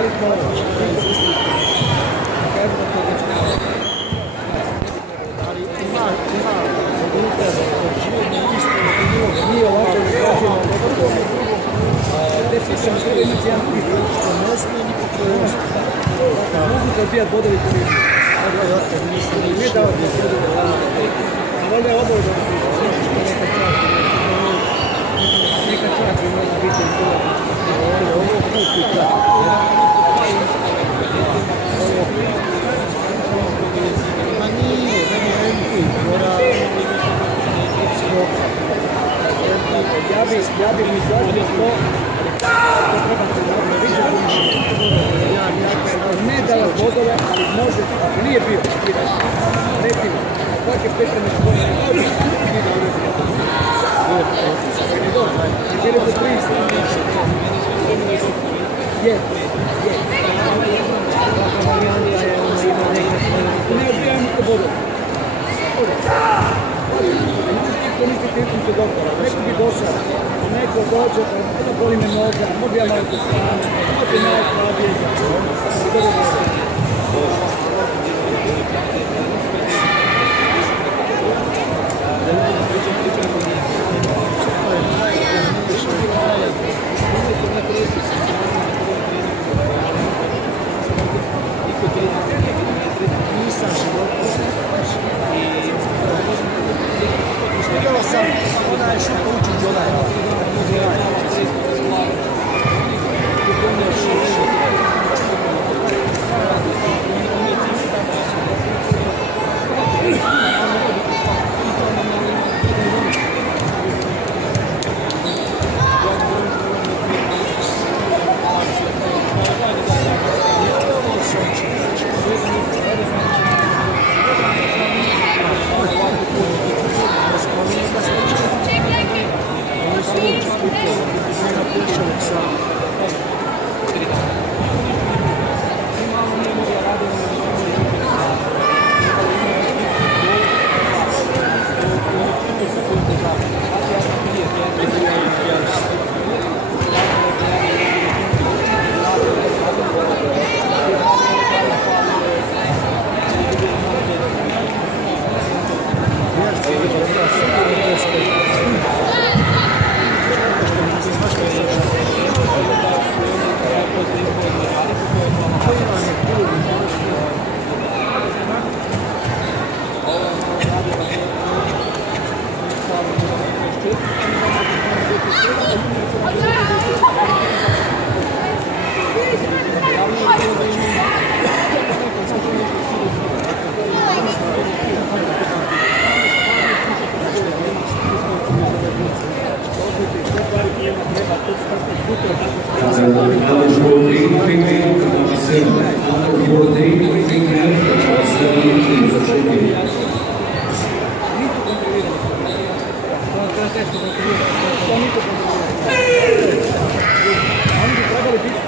li to nije ovako da kažemo desi sam sve imati jedan pristup što ne smije nikako mogu zabijati bodovi turizmu ne davati na sredu da vama valjda je obavljeno da neka čak bi mogla biti ovo kupita ma nije, meni je MP mora ja bi mi zaželio to treba se ne dala bodove, ali može, ako nije bio, recimo, svake Petrane škole ne može, nije da uvijek je to 30. Je. Ne odbijaju niko bodove. To niti tijekom se doktora, neko bi došao, neko dođe, da boli me noga, mogu ja malo strane, mogu je malo pravijega, nisam Stigao sam, ona je šupa učiti onaj. Oni bi trebali biti